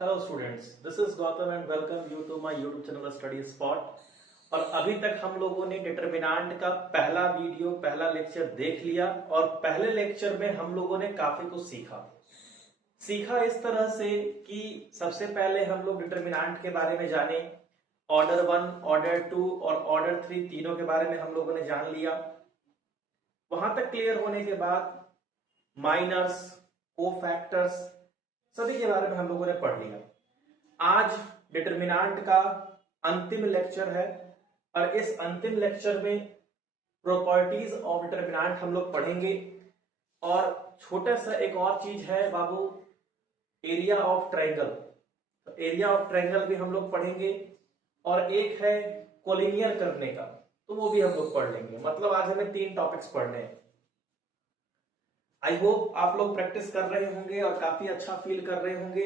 Hello students, this is Gautam and welcome you to my YouTube channel study spot. और अभी तक हम लोगों ने डिटरमिनेंट का पहला लेक्चर देख लिया और पहले लेक्चर में हम लोगों ने काफी कुछ सीखा इस तरह से कि सबसे पहले हम लोग डिटरमिनेंट के बारे में जाने। ऑर्डर 1, ऑर्डर 2 और ऑर्डर 3 तीनों के बारे में हम लोगों ने जान लिया। वहां तक क्लियर होने के बाद माइनर्स, कोफैक्टर्स सभी के बारे में हम लोगों ने पढ़ लिया। आज डिटरमिनेंट का अंतिम लेक्चर है और इस अंतिम लेक्चर में प्रॉपर्टीज ऑफ डिटरमिनेंट हम लोग पढ़ेंगे। और छोटा सा एक और चीज है बाबू, एरिया ऑफ ट्रायंगल। तो एरिया ऑफ ट्रायंगल भी हम लोग पढ़ेंगे और एक है कोलिनियर करने का, तो वो भी हम लोग पढ़ लेंगे। मतलब आज हमें 3 टॉपिक्स पढ़ने हैं। आई होप आप लोग प्रैक्टिस कर रहे होंगे और काफी अच्छा फील कर रहे होंगे।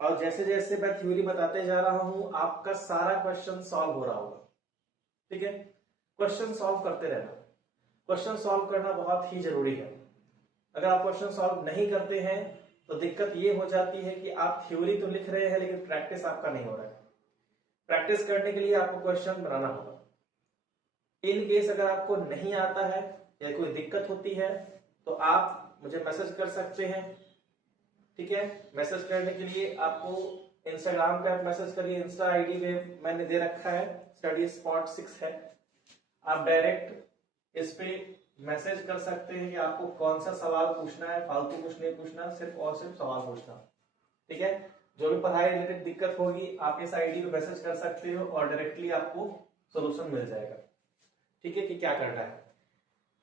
और जैसे जैसे मैं थ्योरी बताते जा रहा हूं आपका सारा क्वेश्चन सॉल्व हो रहा होगा। ठीक है, क्वेश्चन सॉल्व करते रहना। क्वेश्चन सॉल्व करना बहुत ही जरूरी है। अगर आप क्वेश्चन सॉल्व नहीं करते हैं तो दिक्कत ये हो जाती है कि आप थ्योरी तो लिख रहे हैं लेकिन प्रैक्टिस आपका नहीं हो रहा है। प्रैक्टिस करने के लिए आपको क्वेश्चन बनाना होगा। इन केस अगर आपको नहीं आता है या कोई दिक्कत होती है तो आप मुझे मैसेज कर सकते हैं। ठीक है, मैसेज करने के लिए आपको इंस्टाग्राम पे आप मैसेज करिए। इंस्टा आईडी पे मैंने दे रखा है, स्टडी स्पॉट 6 है। आप डायरेक्ट इस पे मैसेज कर सकते हैं कि आपको कौन सा सवाल पूछना है। फालतू कुछ नहीं पूछना, सिर्फ और सिर्फ सवाल पूछना। ठीक है, जो भी पढ़ाई रिलेटेड दिक्कत होगी आप इस आईडी पे मैसेज कर सकते हो और डायरेक्टली आपको सोल्यूशन मिल जाएगा। ठीक है, कि क्या करना है।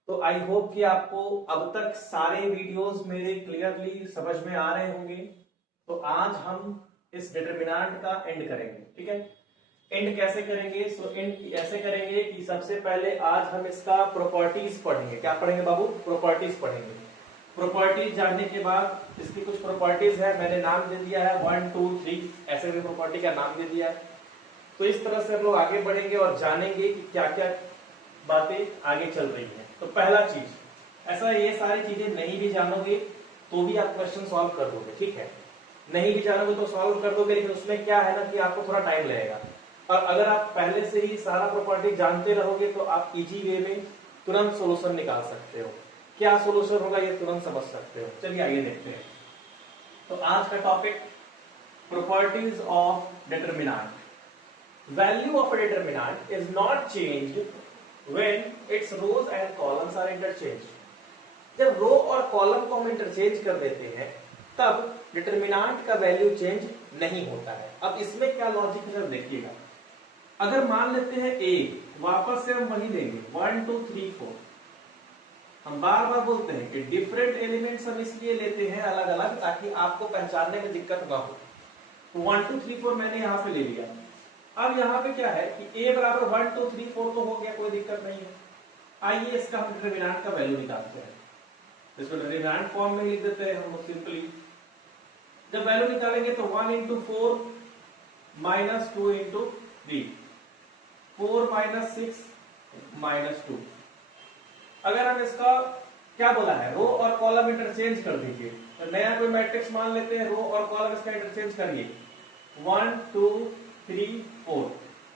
तो आई होप कि आपको अब तक सारे वीडियोस मेरे क्लियरली समझ में आ रहे होंगे। तो आज हम इस डिटरमिनेंट का एंड करेंगे। ठीक है, एंड कैसे करेंगे? सो एंड ऐसे करेंगे कि सबसे पहले आज हम इसका प्रॉपर्टीज पढ़ेंगे। क्या पढ़ेंगे बाबू? प्रॉपर्टीज पढ़ेंगे। प्रॉपर्टीज जानने के बाद इसकी कुछ प्रॉपर्टीज है, मैंने नाम दे दिया है 1 2 3, ऐसे भी प्रॉपर्टी का नाम दे दिया है। तो इस तरह से हम लोग आगे बढ़ेंगे और जानेंगे कि क्या क्या बातें आगे चल रही है। तो पहला चीज, ऐसा ये सारी चीजें नहीं भी जानोगे तो भी आप क्वेश्चन सॉल्व कर दोगे। ठीक है, नहीं भी जानोगे तो सॉल्व कर दोगे, लेकिन उसमें क्या है ना कि आपको थोड़ा टाइम लगेगा। और अगर आप पहले से ही सारा प्रॉपर्टी जानते रहोगे तो आप इजी वे में तुरंत सोल्यूशन निकाल सकते हो। क्या सोल्यूशन होगा ये तुरंत समझ सकते हो। चलिए आगे देखते हैं। तो आज का topic properties of determinant. Value of a determinant is not changed when its rows and columns are interchanged। जब रो और कॉलम को हम इंटरचेंज कर देते हैं तब डिटरमिनेंट का वैल्यू चेंज नहीं होता है। अब इसमें क्या लॉजिक है देखिएगा। अगर मान लेते हैं ए, वापस से हम वही लेंगे 1 2 3 4। हम बार बार बोलते हैं कि डिफरेंट एलिमेंट्स हम इसलिए लेते हैं अलग अलग ताकि आपको पहचानने में दिक्कत ना हो। तो 1 2 3 4 मैंने यहां पे ले लिया। अब यहाँ पे क्या है कि a बराबर 1 2 3 4 तो हो गया, कोई दिक्कत नहीं है। आइए इसका हम डिटरमिनेंट का वैल्यू निकालते हैं। इसको डिटरमिनेंट फॉर्म में लिख देते हैं हम लोग सिंपली। जब वैल्यू निकालेंगे तो 1 into 4 minus 2 into 3, 4 minus 6 minus 2। अगर हम इसका क्या बोला है, रो और कॉलम इंटरचेंज कर दीजिए। तो नया कोई मैट्रिक्स मान लेते हैं, रो और कॉलम इसका इंटरचेंज करिए 1 2 3 4।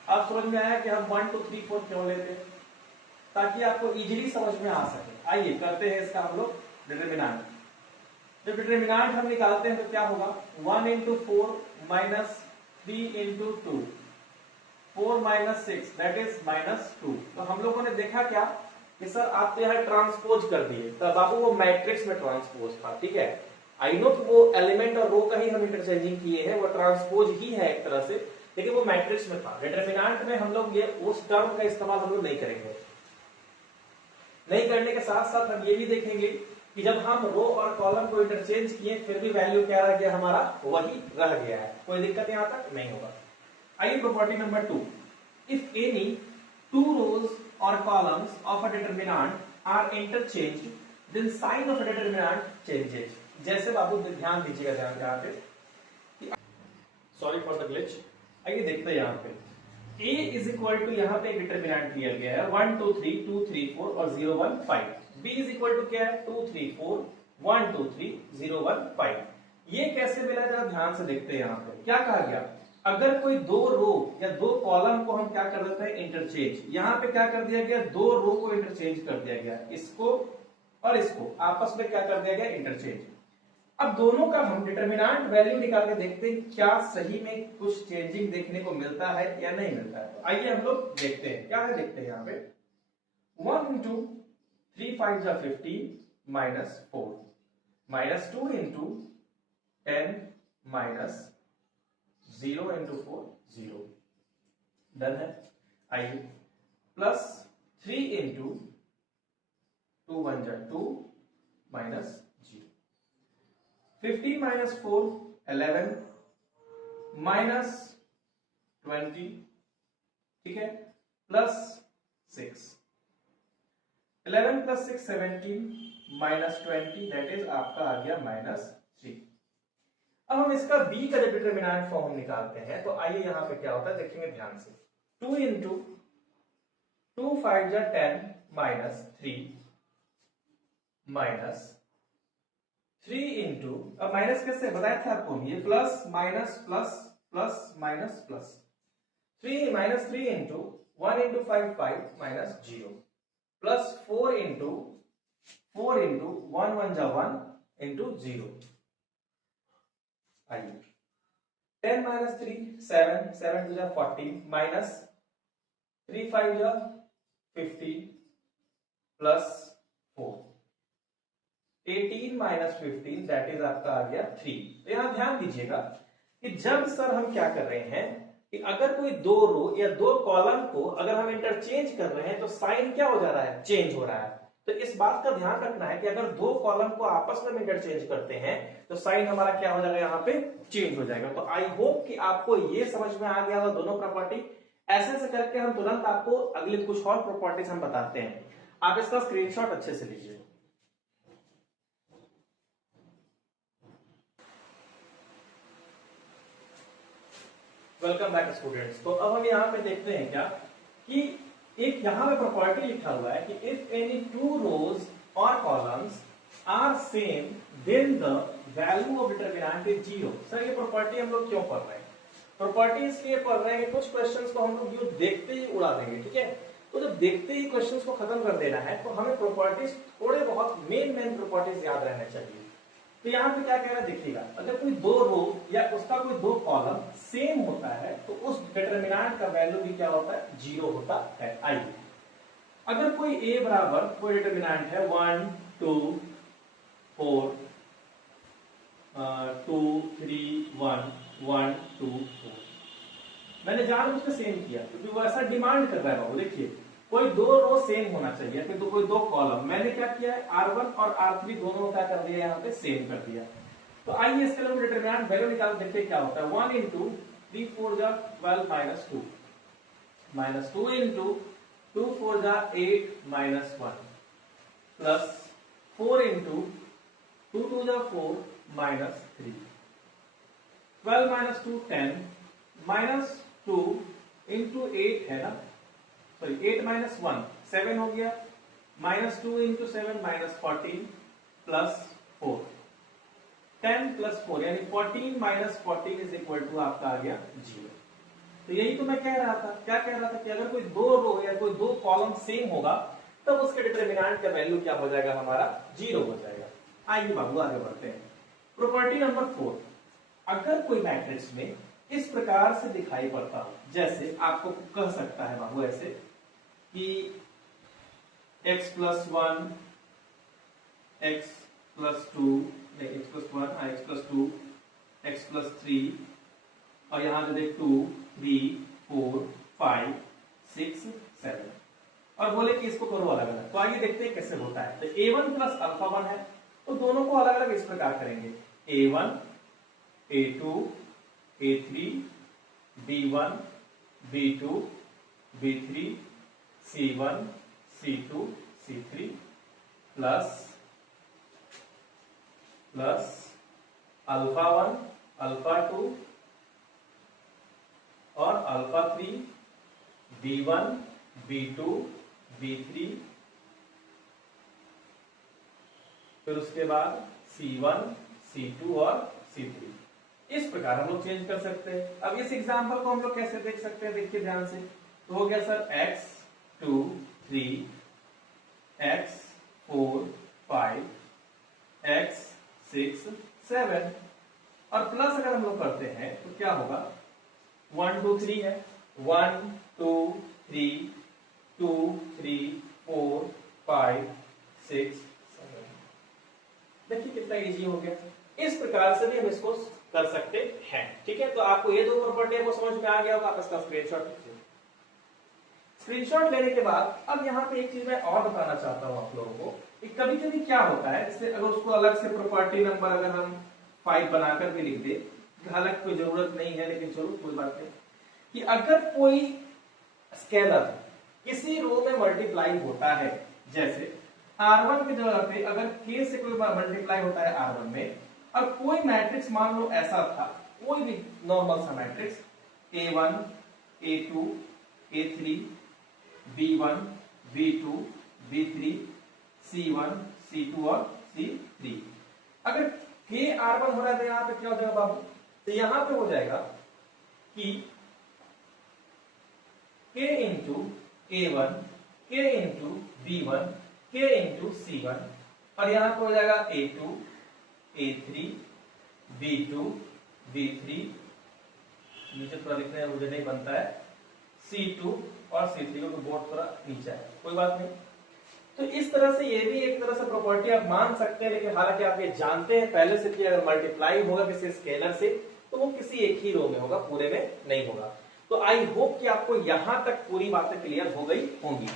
अब समझ में आया कि हम 1 2 3 4 क्यों लेते हैं, ताकि आपको इजीली समझ में आ सके। आइए करते हैं इसका हम लोग डिटरमिनेंट। जब डिटरमिनेंट हम निकालते हैं तो क्या होगा, 1 into 4 minus 3 into 2, 4 minus 6 that is -2। तो हम लोगों ने देखा क्या कि सर आप तो यहाँ ट्रांसपोज कर दिए, तब बाबू वो मैट्रिक्स में ट्रांसपोज था। ठीक है, आई नो कि वो एलिमेंट और रो का ही हम इंटरचेंजिंग किए हैं, वो ट्रांसपोज ही है एक तरह से, लेकिन वो मैट्रिक्स में था। डिटरमिनेंट में हम लोग ये उस टर्म का इस्तेमाल हम लोग नहीं करेंगे। नहीं करने के साथ साथ हम ये भी देखेंगे कि जब हम रो और कॉलम को इंटरचेंज किए फिर भी वैल्यू क्या रह गया, हमारा वही रह गया है। कोई दिक्कत यहां तक नहीं होगा। आइए property number 2, if any 2 rows or columns of a determinant are interchanged then sign of a determinant changes। जैसे बाबू ध्यान दीजिएगा यहाँ पे, सॉरी फॉर द ग्लिच। आइए देखते हैं यहाँ पे a इज इक्वल टू, यहाँ पे एक डिटरमिनेंट दिया गया है 1 2 3 2 3 4 और 0 1 5। b इज इक्वल टू क्या है 2 3 4 1 2 3 0 1 5। ये कैसे मिला जरा ध्यान से देखते हैं। यहाँ पे क्या कहा गया, अगर कोई दो रो या दो कॉलम को हम क्या कर देते हैं, इंटरचेंज। यहाँ पे क्या कर दिया गया, दो रो को इंटरचेंज कर दिया गया, इसको और इसको आपस में क्या कर दिया गया, इंटरचेंज। अब दोनों का हम डिटरमिनेंट वैल्यू निकाल के देखते हैं क्या सही में कुछ चेंजिंग देखने को मिलता है या नहीं मिलता है। तो आइए हम लोग देखते हैं क्या है, देखते हैं यहाँ पे 1 इंटू 3 5 जा 15 minus 4 minus 2 into 10 minus 0 into 4 0 done है। आइए प्लस 3 इंटू 2 1 जा 2 माइनस 15 माइनस 4 11 माइनस 20, ठीक है, plus 6 11 plus 6 17 minus 20 that is आपका आ गया माइनस 3। अब हम इसका b का जब डिटरमिनेंट फॉर्म हम निकालते हैं तो आइए यहां पे क्या होता है देखेंगे ध्यान से। 2 इंटू 2 5 जा 10 माइनस 3 माइनस 3 इंटू, अब माइनस कैसे बताया था आपको, ये plus minus plus plus minus plus 3 minus 3 into 1 into 5 5 minus 0 plus 4 into 1 1 जा 1 इंटू 0। आइए 10 माइनस 3 7 7 टू जा 40 माइनस 3 5 जा 50 प्लस 4 18 माइनस 15 दैट इज आपका आ गया 3। तो यहां ध्यान दीजिएगा कि जब सर हम क्या कर रहे हैं कि अगर कोई दो रो या दो कॉलम को अगर हम इंटरचेंज कर रहे हैं तो साइन क्या हो जा रहा है, चेंज हो रहा है। तो इस बात का ध्यान रखना है कि अगर दो कॉलम को आपस में इंटरचेंज करते हैं तो साइन हमारा क्या हो जाएगा, यहाँ पे चेंज हो जाएगा। तो आई होप कि आपको ये समझ में आ गया होगा दोनों प्रॉपर्टी। ऐसे से करके हम तुरंत आपको अगले कुछ और प्रॉपर्टीज हम बताते हैं, आप इसका स्क्रीनशॉट अच्छे से लीजिए। Welcome back students. तो अब हम यहाँ पे देखते हैं क्या कि एक यहाँ पे प्रॉपर्टी लिखा हुआ है कि इफ एनी टू रोज और columns are same then the value of determinant is 0। Sir ये प्रॉपर्टी हम लोग क्यों पढ़ रहे हैं, प्रॉपर्टी इसलिए पढ़ रहे हैं कि कुछ क्वेश्चंस को हम लोग यूं देखते ही उड़ा देंगे, ठीक है। तो जब देखते ही क्वेश्चंस को खत्म कर देना है तो हमें प्रॉपर्टीज थोड़े बहुत मेन प्रॉपर्टीज याद रहने चाहिए। तो यहाँ पे क्या कह रहा है देखिएगा, अगर कोई दो रो या उसका कोई दो कॉलम सेम होता है तो उस डिटरमिनेंट का वैल्यू भी क्या होता है, 0 होता है। आइए अगर कोई a बराबर कोई डिटरमिनेंट है 1 2 4 2 3 1 1 2 4, मैंने जानबूझ के सेम किया क्योंकि वो ऐसा डिमांड कर रहा है बाबू। देखिए कोई दो रो सेम होना चाहिए, फिर तो कोई दो कॉलम, मैंने क्या किया है R1 और R3 दोनों क्या कर दिया, यहाँ पे सेम कर दिया। तो आइए इसके लिए डिटरमिनेंट वैल्यू निकाल देखते हैं क्या होता है। 1 इंटू 3 4 जा 12 माइनस 2 माइनस 2 इंटू 2 4 जा 8 माइनस 1 प्लस 4 इंटू 2 2 जा 4 माइनस 3 12 माइनस 2 10 माइनस 2 इंटू 8 है ना, सॉरी 8 माइनस 1 7 हो गया, minus 2 into 7 minus 14 plus 4 10 plus 4 यानी 14 माइनस 14 इज इक्वल टू आपका आ गया 0। तो यही तो मैं कह रहा था, क्या कह रहा था कि अगर कोई दो रो या कोई दो कॉलम सेम होगा तब उसके डिटरमिनेंट का वैल्यू क्या हो जाएगा, हमारा 0 हो जाएगा। आइए बाबू आगे बढ़ते हैं। प्रॉपर्टी नंबर 4, अगर कोई मैट्रिक्स में इस प्रकार से दिखाई पड़ता हो, जैसे आपको कह सकता है बाबू ऐसे कि x plus 1 x plus 2 x plus 1 x plus 2 x plus 3 और यहां पे देख 2 3 4 5 6 7 और बोले कि इसको करो अलग अलग। तो आइए देखते हैं कैसे होता है। तो a1 प्लस अल्फा 1 है तो दोनों को अलग अलग इस प्रकार करेंगे, a1 a2 a3 b1 b2 b3 c1 c2 c3 plus plus alpha 1 alpha 2 और अल्फा 3 b1 b2 b3 फिर उसके बाद c1 c2 और C3। इस प्रकार हम लोग चेंज कर सकते हैं। अब इस एग्जांपल को हम लोग कैसे देख सकते हैं, देखिए ध्यान से। तो हो गया सर x2 3 x4 5 x6 7 और प्लस अगर हम लोग करते हैं तो क्या होगा 1 2 3 है 1 2 3 2 3 4 5 6 7। देखिए कितना इजी हो गया। इस प्रकार से भी हम इसको कर सकते हैं। ठीक है, तो आपको ये दो प्रॉपर्टी को समझ में आ गया होगा। आप इसका स्क्रीनशॉट लीजिए। स्क्रीनशॉट लेने के बाद अब यहाँ पे एक चीज मैं और बताना चाहता हूँ आप लोगों को कि कभी कभी क्या होता है, जैसे अगर उसको अलग से प्रॉपर्टी नंबर अगर हम 5 बनाकर भी लिख दे, हालांकि कोई जरूरत नहीं है लेकिन चलो कोई बात नहीं, कि अगर कोई स्केलर किसी रो में मल्टीप्लाई होता है, जैसे R1 की जगह पे अगर K से कोई मल्टीप्लाई होता है R1 में, और कोई मैट्रिक्स मान लो ऐसा था, कोई भी नॉर्मल सा matrix A1 A2 A3 B1 B2 B3 C1 C2 और C3, अगर K R1 हो रहा है तो यहाँ पे क्या हो जाएगा बाबू, तो यहाँ पे हो जाएगा कि K into A1 K into B1 K into C1, और यहाँ पे हो जाएगा A2 A3 B2 B3, नीचे थोड़ा लिखने में मुझे नहीं बनता है, C2 और C3 को बोर्ड थोड़ा नीचे है, कोई बात नहीं। तो इस तरह से ये भी एक तरह से प्रॉपर्टी आप मान सकते हैं, लेकिन हालांकि आप ये जानते हैं पहले से कि अगर मल्टीप्लाई होगा किसी स्केलर से तो वो किसी एक ही रो में होगा, पूरे में नहीं होगा। तो आई होप कि आपको यहां तक पूरी बातें क्लियर हो गई होंगी।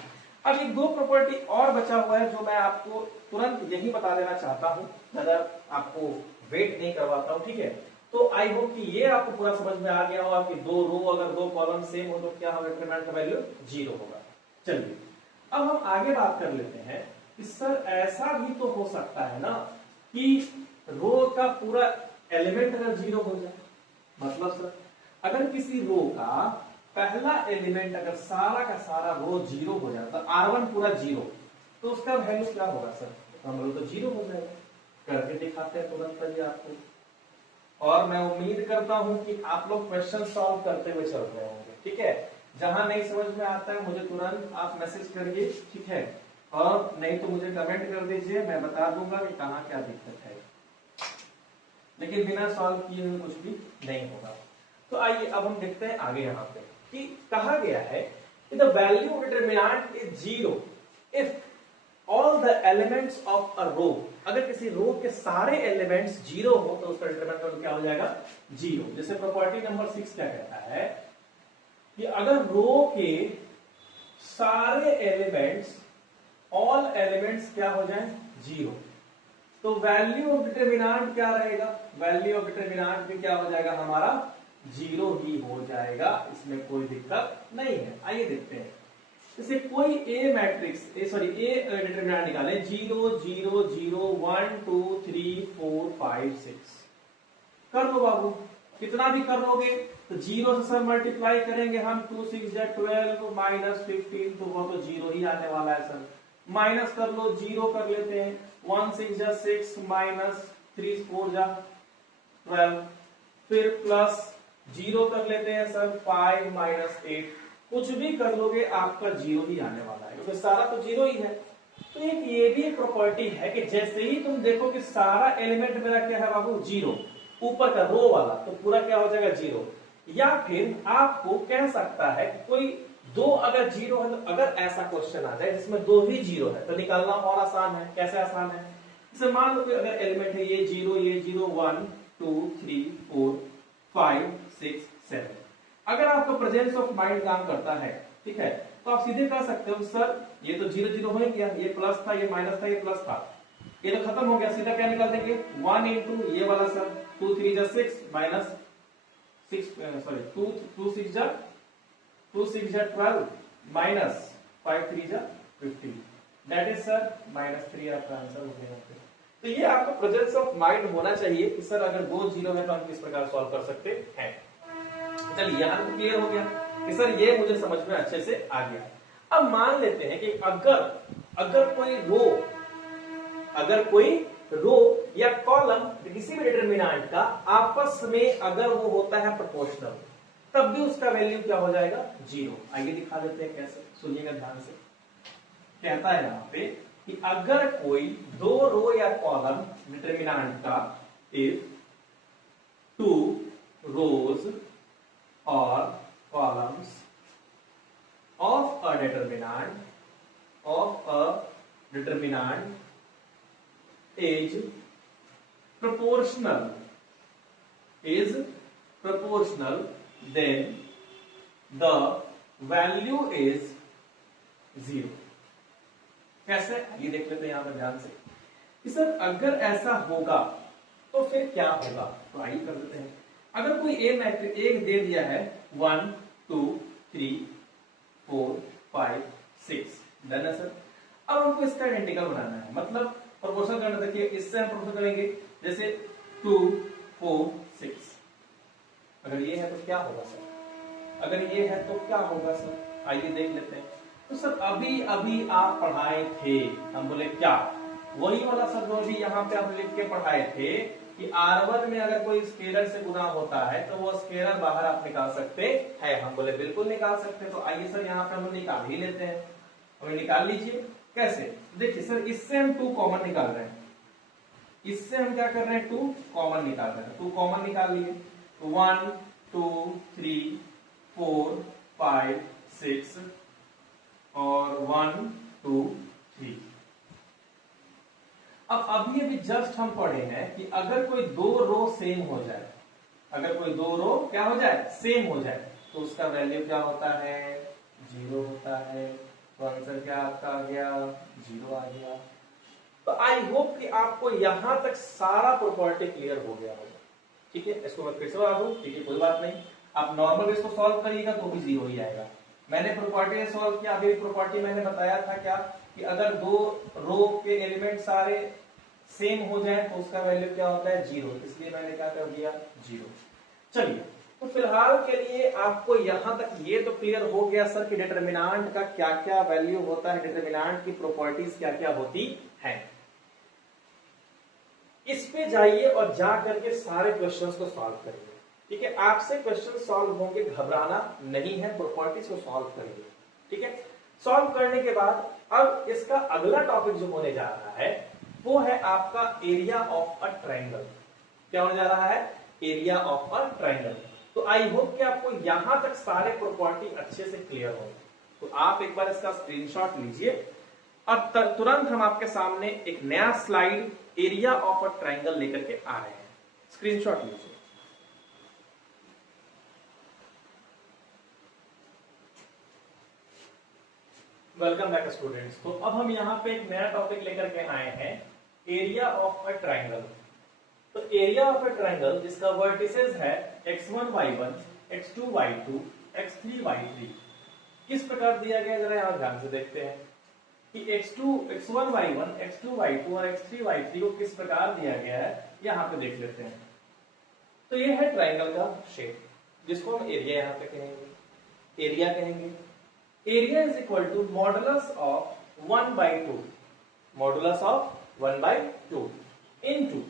अब एक दो प्रॉपर्टी और बचा हुआ है जो मैं आपको तुरंत यही बता देना चाहता हूं, ज्यादा आपको वेट नहीं करवाता हूं, ठीक है। तो आई होप कि ये आपको पूरा समझ में आ गया होगा कि दो रो अगर दो कॉलम सेम हो तो क्या होगा, डिटरमिनेंट का वैल्यू 0 होगा। चलिए अब हम आगे बात कर लेते हैं कि सर ऐसा भी तो हो सकता है ना कि रो का पूरा एलिमेंट अगर 0 हो जाए, मतलब सर अगर किसी रो का पहला एलिमेंट अगर सारा का सारा रो 0 हो जाता, R1 पूरा 0, तो उसका वैल्यू क्या होगा सर, हम लोग तो 0 हो जाएगा। करके दिखाते हैं तुरंत पहले आपको, और मैं उम्मीद करता हूं कि आप लोग क्वेश्चन सॉल्व करते हुए चल रहे होंगे, ठीक है। जहां नहीं समझ में आता है मुझे तुरंत आप मैसेज करिए, ठीक है, और नहीं तो मुझे कमेंट कर दीजिए, मैं बता दूंगा कि कहां क्या दिक्कत है, लेकिन बिना सॉल्व किए हुए कुछ भी नहीं होगा। तो आइए अब हम देखते हैं आगे यहाँ पे कि कहा गया है कि the value of determinant is 0 if all the elements of a row, अगर किसी रो के सारे एलिमेंट्स 0 हो तो उसका डिटरमिनेंट क्या हो जाएगा 0। जैसे प्रॉपर्टी नंबर 6 क्या कहता है कि अगर रो के सारे एलिमेंट्स, ऑल एलिमेंट्स क्या हो जाए 0, तो वैल्यू ऑफ डिटरमिनेंट क्या रहेगा, वैल्यू ऑफ डिटरमिनेंट भी क्या हो जाएगा हमारा 0 ही हो जाएगा, इसमें कोई दिक्कत नहीं है। आइए देखते हैं, जैसे कोई ए मैट्रिक्स ए डिटरमिनेंट निकाले 0 0 0 1 2 3 4 5 6, कर दो बाबू, कितना भी कर लोगे तो 0 से सर मल्टीप्लाई करेंगे हम, 2 6 जा 12 माइनस 15, तो वो तो 0 ही आने वाला है सर। माइनस कर लो, 0 कर लेते हैं, 1 6 जा 6 माइनस 3 4 जा 12, फिर प्लस 0 कर लेते हैं सर 5 माइनस 8, कुछ भी कर लोगे आपका 0 ही आने वाला है, क्योंकि सारा तो 0 ही है। तो एक ये भी एक प्रॉपर्टी है कि जैसे ही तुम देखो कि सारा एलिमेंट मेरा क्या है बाबू 0, ऊपर का रो वाला, तो पूरा क्या हो जाएगा 0। या फिर आपको कह सकता है कोई दो अगर 0 है, तो अगर ऐसा क्वेश्चन आ जाए जिसमें 2 ही 0 है तो निकालना और आसान है। कैसे आसान है, जैसे मान लो कि अगर एलिमेंट है ये 0 1 2 3 4 5 6 7, अगर आपका प्रेजेंस ऑफ माइंड काम करता है, ठीक है, तो आप सीधे कह सकते हो सर ये तो 0 0 हो गया, ये प्लस था, ये माइनस था, ये प्लस था, ये तो खत्म हो गया, सीधा क्या निकाल देंगे 1 इंटू ये वाला सर 2 3 जा 6 माइनस 6 सॉरी 2 6 जा 12 माइनस 5 3 जा 15, दैट इज सर -3 आपका आंसर हो गया। तो ये आपको प्रेजेंस ऑफ माइंड होना चाहिए कि सर अगर 2 0 है तो हम किस प्रकार सॉल्व कर सकते हैं। चलिए यहां तो क्लियर हो गया कि सर ये मुझे समझ में अच्छे से आ गया। अब मान लेते हैं कि अगर कोई रो या कॉलम किसी भी डिटरमिनेंट का आपस में अगर वो होता है प्रोपोर्शनल, तब भी उसका वैल्यू क्या हो जाएगा, 0। आइए दिखा देते हैं कैसे, सुनिएगा ध्यान से। कहता है यहां पे कि अगर कोई दो रो या कॉलम डिटरमिनेंट का if 2 rows or columns of a determinant is proportional, then the value is 0। कैसे, ये देख लेते हैं यहां पर ध्यान से कि सर अगर ऐसा होगा तो फिर क्या होगा। तो आइए कर देते हैं। अगर कोई ए मैट्रिक्स एक दे दिया है 1 2 3 4 5 6, डन है सर। अब हमको इसका आइडेंटिकल बनाना है, मतलब प्रोपोर्शनल करना। देखिए इससे हम प्रोपोर्शनल करेंगे, जैसे 2 4 6। अगर ये है तो क्या होगा सर, अगर ये है तो क्या होगा सर, आइए देख लेते हैं। तो सर अभी अभी आप पढ़ाए थे, हम बोले क्या, वही वाला सर जो अभी यहाँ पे हम लिख के पढ़ाए थे कि R1 में अगर कोई स्केलर से गुना होता है तो वो स्केलर बाहर आप निकाल सकते हैं। हम बोले बिल्कुल निकाल सकते हैं। तो आइए सर यहाँ पे हम निकाल ही लेते हैं। हमें निकाल लीजिए। कैसे, देखिए सर इससे हम 2 कॉमन निकाल रहे हैं, इससे हम क्या कर रहे हैं 2 कॉमन निकाल रहे हैं। 2 कॉमन निकाल लिए तो 1 2 3 4 5 6 और 1 2 3। अब अभी जस्ट हम पढ़े हैं कि अगर कोई दो रो सेम हो जाए, अगर कोई दो रो क्या हो जाए, सेम हो जाए, तो उसका वैल्यू क्या होता है, 0 होता है। तो आंसर क्या आपका आ गया, 0 आ गया। तो आई होप कि आपको यहां तक सारा प्रॉपर्टी क्लियर हो गया होगा। ठीक है, इसको मैं फिर से बता दूं, ठीक है कोई बात नहीं। आप नॉर्मल इसको सॉल्व करिएगा तो भी 0 ही आएगा। मैंने प्रॉपर्टी सॉल्व किया, अभी प्रॉपर्टी मैंने बताया था क्या कि अगर दो रो के एलिमेंट सारे सेम हो जाए तो उसका वैल्यू क्या होता है, 0। इसलिए मैंने क्या कर दिया, 0। चलिए, तो फिलहाल के लिए आपको यहां तक ये तो क्लियर हो गया सर कि डिटरमिनेंट का क्या क्या वैल्यू होता है, डिटरमिनेंट की प्रॉपर्टीज क्या क्या होती है। इस पे जाइए और जा करके सारे क्वेश्चंस को सॉल्व करिए। ठीक है, आपसे क्वेश्चन सॉल्व होंगे, घबराना नहीं है, प्रॉपर्टीज को सॉल्व करिए। ठीक है, सॉल्व करने के बाद अब इसका अगला टॉपिक जो होने जा रहा है वो है आपका एरिया ऑफ अ ट्रायंगल। क्या होने जा रहा है, एरिया ऑफ अ ट्रायंगल। तो आई होप कि आपको यहां तक सारे प्रॉपर्टी अच्छे से क्लियर हो। तो आप एक बार इसका स्क्रीनशॉट लीजिए। अब तुरंत हम आपके सामने एक नया slide area of a triangle लेकर के आ रहे हैं। स्क्रीनशॉट लीजिए। Welcome back students. तो अब हम यहाँ पे एक नया टॉपिक लेकर के आए हैं, एरिया ऑफ अ ट्रायंगल। तो एरिया ऑफ अ ट्रायंगल जिसका वर्टिसेस है x1 y1 x2 y2 x3 y3 किस प्रकार दिया गया, जरा यहाँ ध्यान से देखते हैं कि x1 y1 x2 y2 और x3 y3 को किस प्रकार दिया गया है, यहाँ पे देख लेते हैं। तो ये है ट्रायंगल का शेप जिसको हम एरिया यहाँ पे कहेंगे, एरिया कहेंगे। Area is equal to modulus of 1/2, modulus of 1/2 into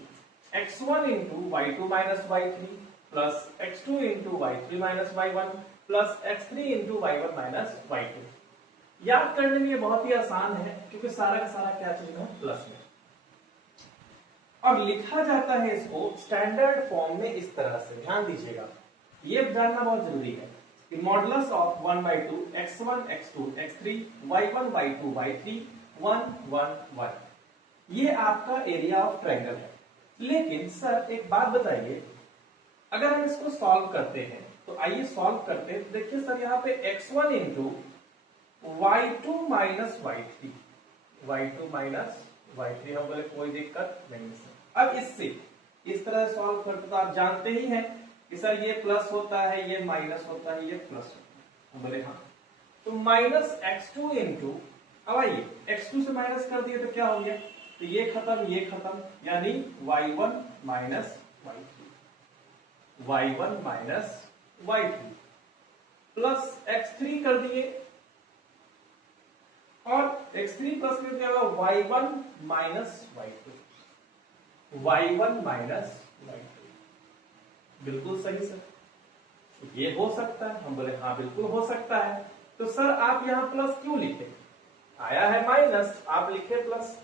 x1 into y2 minus y3 plus x2 into y3 minus y1 plus x3 into y1 minus y2। याद करने में ये बहुत ही आसान है क्योंकि सारा का सारा क्या चीज है, प्लस में। और लिखा जाता है इसको स्टैंडर्ड फॉर्म में इस तरह से, ध्यान दीजिएगा, ये जानना बहुत जरूरी है कि modulus of 1/2 x1 x2 x3 y1 y2 y3 1 1 1, ये आपका एरिया ऑफ ट्रायंगल है। लेकिन सर एक बात बताइए, अगर हम इसको सॉल्व करते हैं तो आइए सॉल्व करते हैं। देखिए सर यहाँ पे x1 into y2 minus y3, y2 minus y3, हम बोले कोई दिक्कत नहीं सर। अब इससे इस तरह सॉल्व करते तो आप जानते ही हैं कि सर ये प्लस होता है, ये माइनस होता है, ये प्लस होता है, हम बोले हाँ। तो माइनस x2 इंटू, अब आइए x2 से माइनस कर दिए तो क्या हो गया, तो ये खत्म, यानी y1 minus y3, y1 minus y3 plus x3 कर दिए, और x3 प्लस में क्या होगा y1 minus y2, y1 minus y2। बिल्कुल सही सर, ये हो सकता है। हम बोले हाँ बिल्कुल हो सकता है। तो सर आप यहाँ प्लस क्यों लिखे? आया है माइनस, आप लिखे प्लस।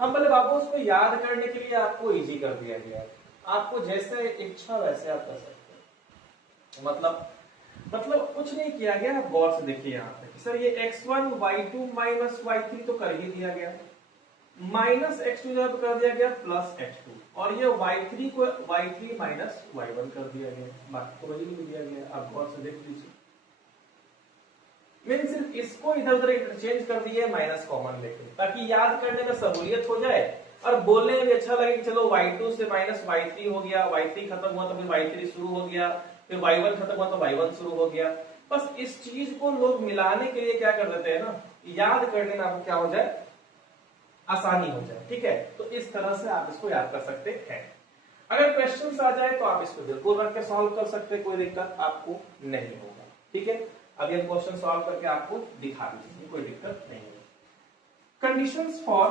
हम बोले बाबू उसको याद करने के लिए आपको इजी कर दिया गया है, आपको जैसे इच्छा वैसे आप कर सकते हैं। मतलब कुछ नहीं किया गया। आप गौर से देखिए यहाँ पे सर, ये x1 y2 माइनस y3 तो कर ही दिया गया, माइनस x2 जब कर दिया गया प्लस x2, और ये y3 को y3 माइनस y1 कर दिया गया, बाकी तो वही लिख दिया गया। आप गौर से देख लीजिए, मैंने सिर्फ इसको इधर उधर इंटरचेंज कर दिया है माइनस कॉमन लेके, ताकि याद करने में सहूलियत हो जाए और बोलने में भी अच्छा लगे कि चलो y2 से माइनस y3 हो गया, y3 खत्म हुआ तो फिर y3 शुरू हो गया, फिर y1 खत्म हुआ तो y1 शुरू हो गया। बस इस चीज को लोग मिलाने के लिए क्या कर देते हैं ना, याद करने में आपको क्या हो जाए, आसानी हो जाए। ठीक है, तो इस तरह से आप इसको याद कर सकते हैं। अगर क्वेश्चंस आ जाए तो आप इसको बिल्कुल रख के सॉल्व कर सकते हैं, कोई दिक्कत आपको नहीं होगा। ठीक है, अभी हम क्वेश्चन सॉल्व करके आपको दिखा दीजिए, कोई दिक्कत नहीं है। कंडीशंस फॉर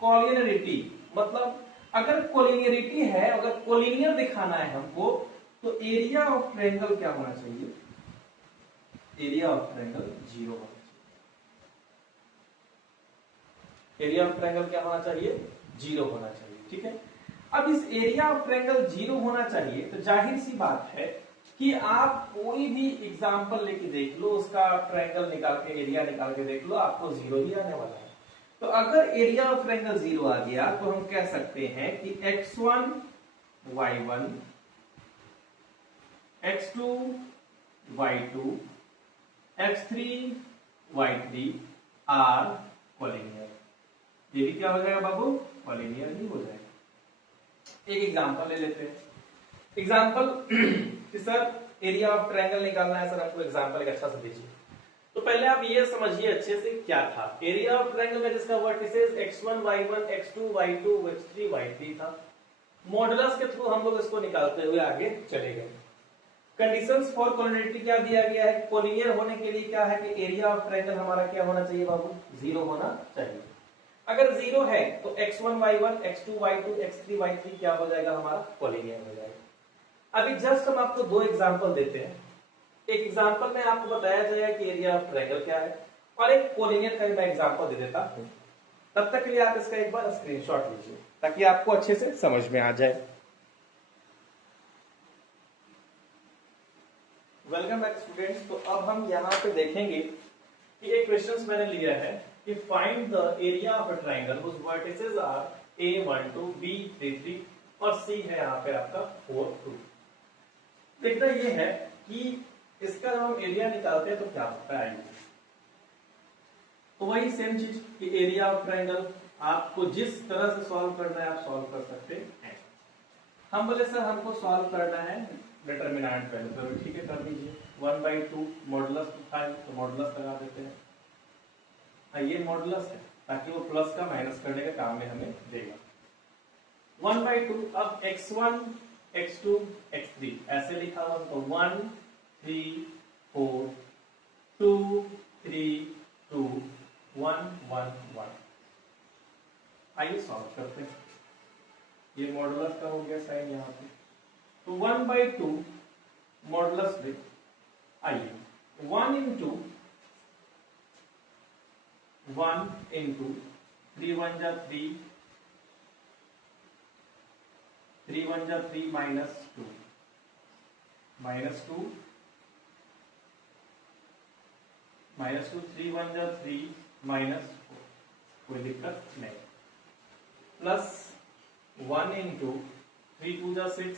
कोलिनियरिटी, मतलब अगर कोलिनियरिटी है, अगर कोलिनियर दिखाना है हमको, तो एरिया ऑफ ट्रायंगल क्या होना चाहिए? एरिया ऑफ ट्रायंगल 0 होना चाहिए। एरिया ऑफ ट्रायंगल क्या होना चाहिए? 0 होना चाहिए। ठीक है, अब इस एरिया ऑफ ट्रायंगल 0 होना चाहिए, तो जाहिर सी बात है कि आप कोई भी एग्जांपल लेके देख लो, उसका ट्रायंगल निकाल के एरिया निकाल के देख लो, आपको 0 ही आने वाला है। तो अगर एरिया ऑफ ट्रायंगल 0 आ गया तो हम कह सकते हैं कि x1 y1 x2 y2 x3 y3 are collinear. ये भी क्या हो जाएगा बाबू? कोलिनियर ही हो जाएगा। एक एग्जांपल ले लेते हैं। एग्जांपल कि सर एरिया ऑफ ट्रायंगल निकालना है सर, आपको एग्जांपल एक अच्छा से दीजिए। तो पहले आप ये समझिए अच्छे से क्या था एरिया ऑफ ट्रायंगल में, जिसका vertices x1 y1 x2 y2 x3 y3 था। मॉडुलस के थ्रू हम लोग इसको निकालते हुए आगे चले गए। कंडीशंस फॉर कोलिनियरिटी क्या दिया गया है? कोलिनियर होने के लिए क्या है कि एरिया ऑफ ट्रायंगल हमारा क्या होना चाहिए बाबू? 0 होना चाहिए। अगर 0 है तो x1 y1 x2 y2 x3 y3 क्या हो जाएगा? हमारा कोलिनियर हो जाएगा। अभी जस्ट हम आपको दो एग्जांपल देते हैं। एक एग्जांपल में आपको बताया जाएगा कि एरिया ऑफ ट्रायंगल क्या है, और एक कोलिनियर का मैं एग्जांपल दे देता हूं। तब तक के लिए आप इसका एक बार स्क्रीनशॉट लीजिए ताकि आपको अच्छे से समझ में आ जाए। Welcome back students. तो अब हम यहाँ पे देखेंगे कि एक क्वेश्चन मैंने लिया है कि find the area of a triangle whose vertices are a12 b33 और c है यहाँ पे आपका 4 2। देखना ये है कि इसका जब हम एरिया निकालते हैं तो क्या होता है। तो वही सेम चीज कि एरिया ऑफ ट्रायंगल आपको जिस तरह से सॉल्व करना है आप सॉल्व कर सकते हैं। हम बोले सर हमको सॉल्व करना है डिटरमिनेंट वैल्यू, तो ठीक है कर दीजिए। 1/2 मॉडुलस था तो मॉडुलस लगा देते हैं। हाँ ये मॉडुलस है ताकि वो प्लस का माइनस करने के काम में हमें देगा। 1/2 अब x1 x2 x3 ऐसे लिखा हुआ तो 1 3 4 2 3 2 1 1 1। आइए सॉल्व करते हैं। ये मॉडुलस का हो गया साइन यहाँ पे, तो 1/2 मॉडुलस में आइए 1 इंटू 3 1 जा 3 3 1 जा 3 माइनस 2 3 1 जा 3 माइनस 4, कोई दिक्कत नहीं। प्लस 1 इंटू 3 2 जा 6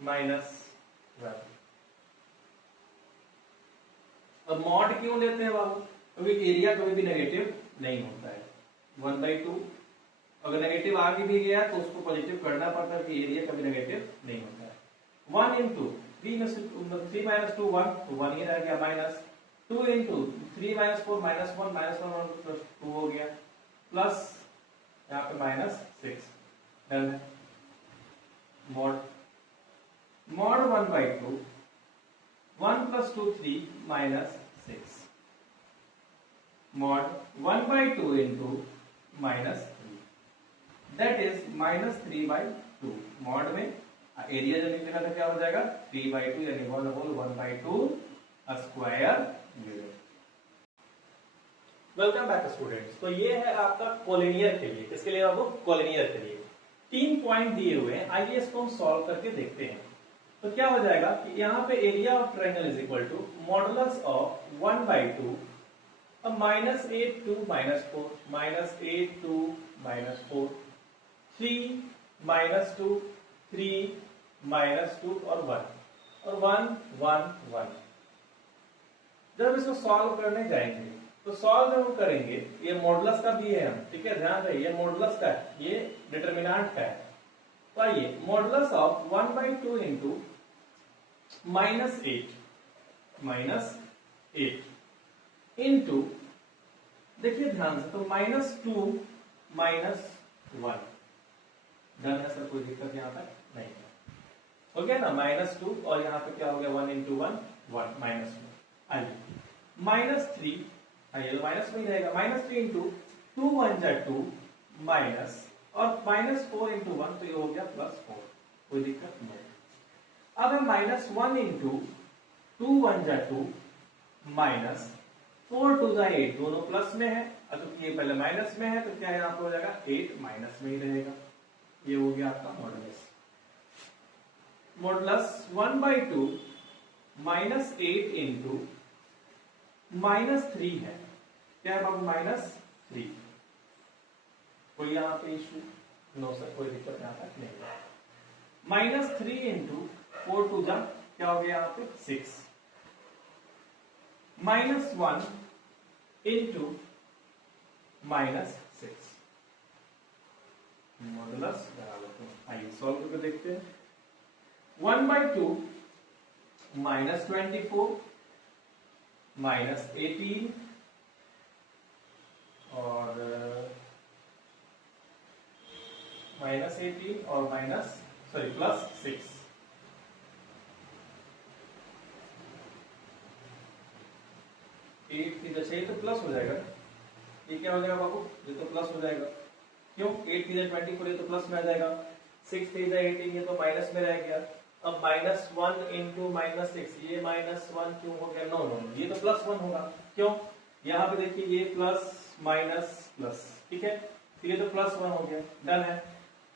माइनस 12। अब मॉड क्यों लेते हैं बाबू? क्योंकि एरिया कभी भी नेगेटिव नहीं होता है। 1/2 अगर नेगेटिव आगे भी गया तो उसको पॉजिटिव करना पड़ता है कि एरिया कभी नेगेटिव नहीं होता है। 1 इंटू 3 माइनस 2 1 तो 1 ही रह गया, minus 2 into 3 minus 4 minus 1 plus 2 हो गया, प्लस यहाँ पे माइनस 6 डन है। Mod 1/2 1 plus 2 3 minus 6 mod 1/2 into minus 3 that is -3/2। Mod में एरिया जो निकलेगा तो क्या हो जाएगा 3/2 यानी 1/2 square metre. Welcome back students. तो ये है आपका कोलिनियर के लिए। किसके लिए बाबू? कोलिनियर के लिए। 3 पॉइंट दिए हुए हैं, आइए इसको हम सॉल्व करके देखते हैं। तो क्या हो जाएगा कि यहाँ पे area of triangle is equal to modulus of 1/2 अब -8 2 -4 -8 2 -4 3 -2 3 -2 और 1 और 1 1 1। जब इसको सॉल्व करने जाएंगे तो सॉल्व जब हम करेंगे, ये मॉडुलस का भी है हम, ठीक है, ध्यान रहे ये मॉडुलस का है, ये डिटरमिनेंट का है। तो आइए मॉडुलस ऑफ 1/2 इंटू -8 इंटू, देखिए ध्यान से, तो -2 -1 डन है सर, कोई दिक्कत यहाँ तक नहीं है, हो गया ना। -2 और यहाँ पे क्या हो गया 1 इंटू 1 1 -1। आइए -3, आइए तो माइनस में ही रहेगा, -3 इंटू 2 1 जा 2 माइनस और -4 इंटू 1 तो ये हो गया +4, कोई दिक्कत नहीं। अब है -1 इंटू 2 1 जा 2 माइनस 4 2 जा 8, दोनों प्लस में है, क्योंकि ये पहले माइनस में है तो क्या यहाँ पे हो जाएगा 8 माइनस में ही रहेगा। ये हो गया आपका मॉडुलस। मॉडुलस 1/2 -8 इंटू -3 है, क्या है बाबू -3। कोई यहाँ पे इशू? नो सर, कोई दिक्कत यहाँ तक नहीं है। -3 इंटू 4 2 जा क्या हो गया यहाँ पे 6 -1 इंटू -6 मॉडुलस बराबर। आइए सॉल्व करके देखते हैं। 1/2 -24 -18 और -18 और +6। एट की जैसे ये तो प्लस हो जाएगा, ये क्या हो जाएगा बाबू? ये तो प्लस हो जाएगा, क्यों? 8 की जगह 24 ये तो प्लस में आ जाएगा, 6 की जगह 18 ये तो माइनस में रह गया। अब -1 इंटू -6, ये -1 क्यों हो गया? नो नो, ये तो +1 होगा, क्यों? यहाँ पे देखिए ये प्लस माइनस प्लस, ठीक है, तो ये तो +1 हो गया, डन है।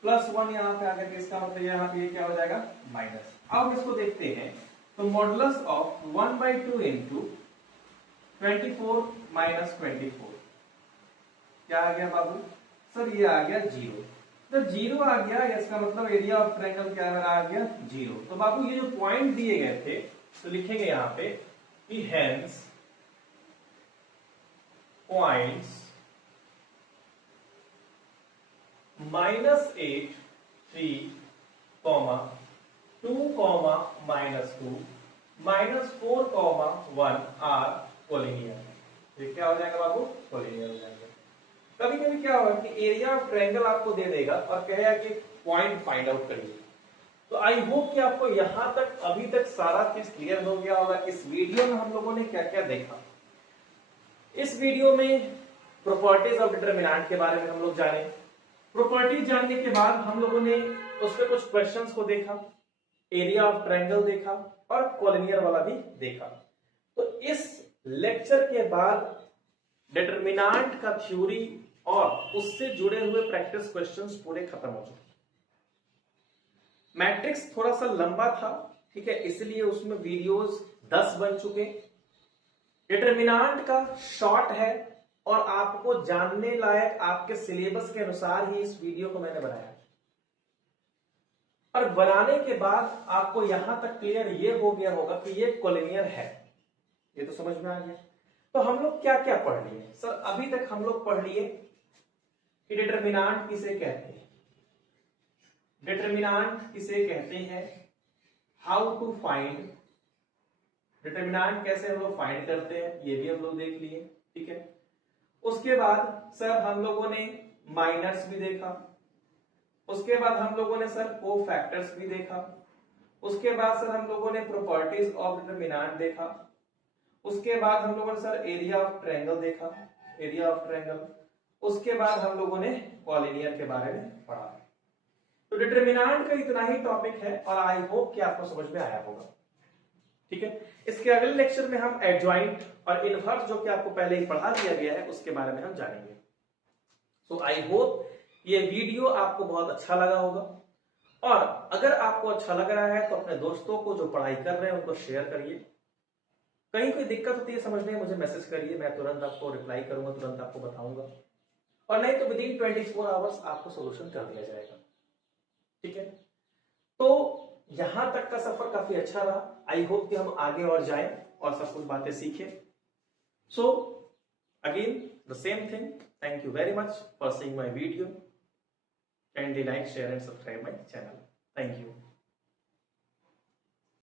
+1 यहाँ पे आ गया, तो इसका मतलब यहाँ पे ये क्या हो जाएगा माइनस। अब इसको देखते हैं, तो मॉडुलस ऑफ 1/2 इंटू 24 -24 क्या आ गया बाबू? सर ये आ गया 0। जब 0 आ गया इसका मतलब एरिया ऑफ ट्रायंगल क्या आ गया 0। तो बाबू ये जो पॉइंट दिए गए थे तो लिखेंगे यहाँ पे कि हेंस पॉइंट्स -8 3 2 -2 -4 1 आर कोलिनियर। ये क्या हो जाएगा बाबू? कोलिनियर हो जाएगा। कभी कभी क्या होगा कि एरिया ऑफ ट्रायंगल आपको दे देगा और कहेगा कि पॉइंट फाइंड आउट करिए। तो आई होप कि आपको यहां तक अभी तक सारा चीज क्लियर हो गया होगा। इस वीडियो में हम लोगों ने क्या क्या देखा। इस वीडियो में प्रॉपर्टीज ऑफ डिटरमिनेंट के बारे में हम लोग जाने। प्रॉपर्टीज जानने के बाद हम लोगों ने उस पर कुछ क्वेश्चंस को देखा, एरिया ऑफ ट्रायंगल देखा और कोलिनियर वाला भी देखा। तो इस लेक्चर के बाद डिटरमिनेंट का थ्योरी और उससे जुड़े हुए प्रैक्टिस क्वेश्चंस पूरे खत्म हो चुके। मैट्रिक्स थोड़ा सा लंबा था, ठीक है, इसलिए उसमें वीडियोस 10 बन चुके। डिटरमिनेंट का शॉर्ट है और आपको जानने लायक आपके सिलेबस के अनुसार ही इस वीडियो को मैंने बनाया। और बनाने के बाद आपको यहां तक क्लियर ये हो गया होगा कि ये कोलिनियर है। ये तो समझ में आ गया। तो हम लोग क्या क्या पढ़ लिए सर? अभी तक हम लोग पढ़ लिए कि डिटरमिनेंट किसे कहते हैं, डिटरमिनेंट किसे कहते हैं, हाउ टू फाइंड, डिटरमिनेंट कैसे हम लोग फाइंड करते हैं ये भी हम लोग देख लिए, ठीक है। उसके बाद सर हम लोगों ने माइनर्स भी देखा। उसके बाद हम लोगों ने सर कोफैक्टर्स भी देखा। उसके बाद सर हम लोगों ने प्रॉपर्टीज ऑफ डिटरमिनेंट देखा। उसके बाद हम लोगों ने सर एरिया ऑफ ट्रायंगल देखा, एरिया ऑफ ट्रायंगल। उसके बाद हम लोगों ने कॉलिनियर के बारे में पढ़ा। तो डिटरमिनेंट का इतना ही टॉपिक है और आई होप कि आपको समझ में आया होगा। ठीक है, इसके अगले लेक्चर में हम एडजॉइंट और इनवर्स, जो कि आपको पहले ही पढ़ा दिया गया है, उसके बारे में हम जानेंगे। तो आई होप ये वीडियो आपको बहुत अच्छा लगा होगा, और अगर आपको अच्छा लग रहा है तो अपने दोस्तों को जो पढ़ाई कर रहे हैं उनको शेयर करिए। कहीं कोई दिक्कत होती है समझने में, मुझे मैसेज करिए, मैं तुरंत आपको रिप्लाई करूंगा, तुरंत आपको बताऊंगा, और नहीं तो विदिन 24 आवर्स आपको सोल्यूशन कर दिया जाएगा। ठीक है, तो यहां तक का सफर काफी अच्छा रहा। आई होप कि हम आगे और जाएं और सब कुछ बातें सीखें। So again the same thing, thank you very much for seeing my video, kindly like, share and subscribe my channel. Thank you.